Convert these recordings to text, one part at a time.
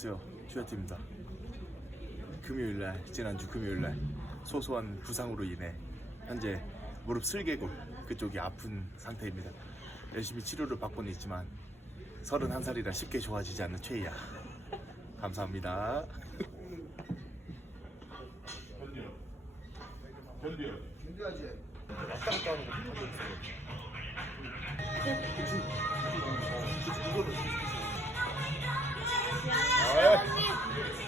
안녕하세요. 슈아트입니다. 금요일날, 지난주 금요일날 소소한 부상으로 인해 현재 무릎 슬개골 그쪽이 아픈 상태입니다. 열심히 치료를 받고는 있지만 31살이라 쉽게 좋아지지 않는 최희야. 감사합니다. 어이 Yeah.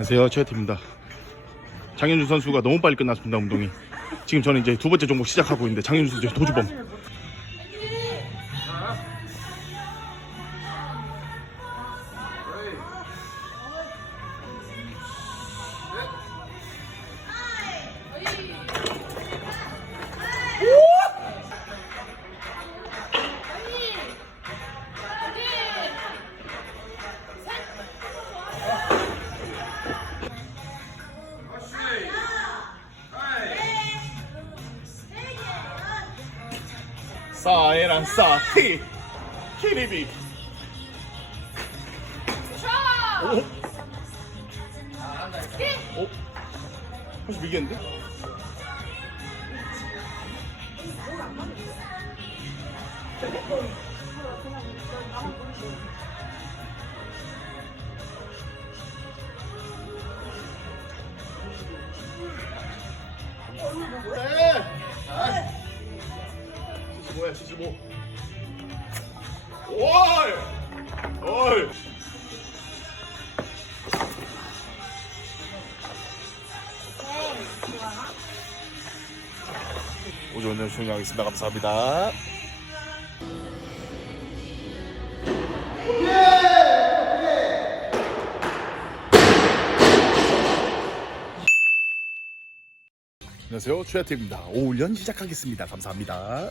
안녕하세요. 최태입니다. 장현준 선수가 너무 빨리 끝났습니다. 운동이. 지금 저는 이제 두 번째 종목 시작하고 있는데 장현준 선수 이제 도주범. 사에란 사티 키리비. 오. 오. 혹시 이겼는데? 야 75 오이 오이 오전 오늘 종료하겠습니다. 감사합니다. 안녕하세요. 추야팀입니다. 5훈련 시작하겠습니다. 감사합니다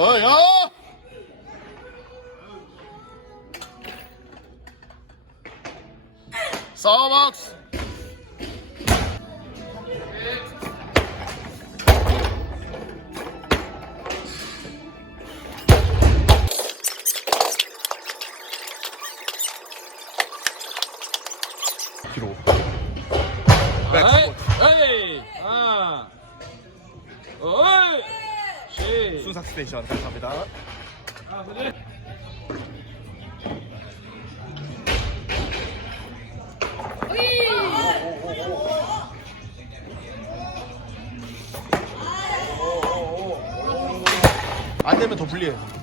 어야 서박스 뒤 순삭 스테이션 감사합니다. 안 되면 더 불리해.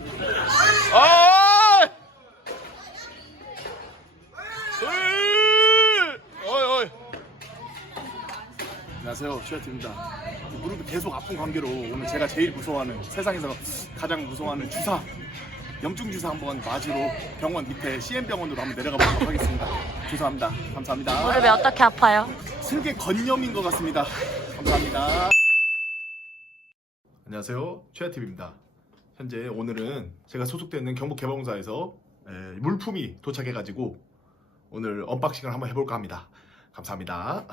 안녕하세요, 슈아트입니다. 무릎이 계속 아픈 관계로 오늘 제가 제일 무서워하는 세상에서 가장 무서워하는 주사 염증 주사 한번 맞으러 병원 밑에 CM 병원으로 한번 내려가 보도록 하겠습니다. 죄송합니다. 감사합니다. 무릎이 어떻게 아파요? 승계 건염인 것 같습니다. 감사합니다. 안녕하세요. 최하TV입니다. 현재 오늘은 제가 소속되어 있는 경북개발공사에서 에, 물품이 도착해가지고 오늘 언박싱을 한번 해볼까 합니다. 감사합니다.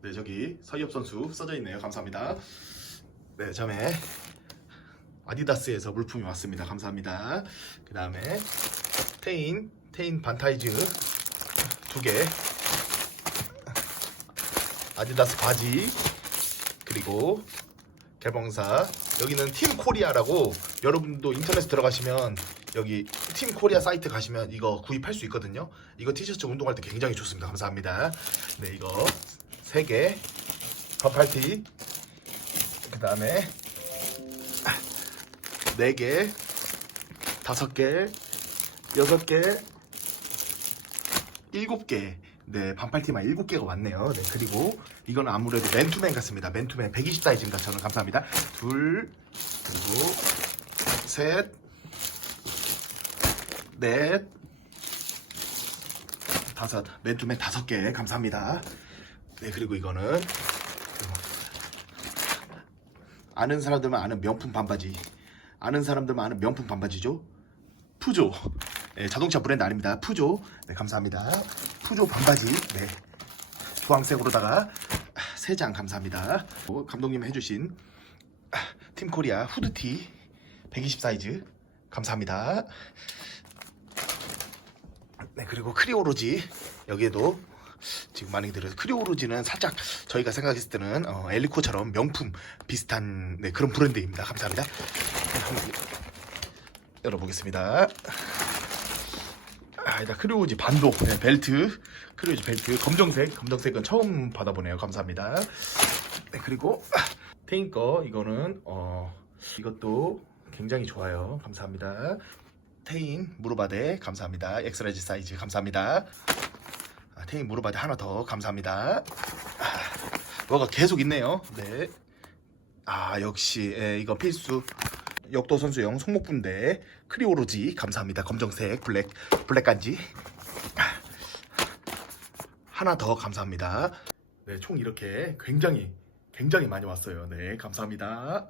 네, 저기 서희엽 선수 써져 있네요. 감사합니다. 네, 처음에 아디다스에서 물품이 왔습니다. 감사합니다. 그 다음에 테인, 테인 반타이즈 두 개, 아디다스 바지 그리고 개봉사 여기는 팀 코리아라고 여러분도 인터넷 들어가시면 여기 팀 코리아 사이트 가시면 이거 구입할 수 있거든요 이거 티셔츠 운동할 때 굉장히 좋습니다 감사합니다 네 이거 3개. 반팔티 그 다음에 4개. 5개. 6개. 7개. 네 반팔티만 7개가 왔네요. 네 그리고 이건 아무래도 맨투맨 같습니다. 맨투맨 120 사이즈입니다 저는 감사합니다. 둘 그리고 셋 넷, 다섯, 맨투맨 다섯 개. 감사합니다. 네 그리고 이거는 아는 사람들만 아는 명품 반바지, 아는 사람들만 아는 명품 반바지죠. 푸조, 네, 자동차 브랜드 아닙니다. 푸조, 네 감사합니다. 푸조 반바지, 네 주황색으로다가 세 장 감사합니다. 어, 감독님 해주신 팀코리아 후드티 120 사이즈 감사합니다. 네 그리고 크리오로지 여기에도 지금 많이 들어서 크리오로지는 살짝 저희가 생각했을 때는 어, 엘리코처럼 명품 비슷한 네, 그런 브랜드입니다. 감사합니다. 네, 한번 열어보겠습니다. 아, 크리오지 반도 네, 벨트 크리오지 벨트 검정색 검정색은 처음 받아보네요. 감사합니다. 네 그리고 테인 거 이거는 어 이것도 굉장히 좋아요. 감사합니다. 테인 무릎바데 감사합니다. 엑스라지 사이즈 감사합니다. 아, 테인 무릎바데 하나 더 감사합니다. 아, 뭐가 계속 있네요. 네. 아 역시 예, 이거 필수. 역도 선수용 손목분대 크리오로지 감사합니다. 검정색 블랙 블랙 간지 하나 더 감사합니다. 네, 총 이렇게 굉장히 굉장히 많이 왔어요. 네, 감사합니다.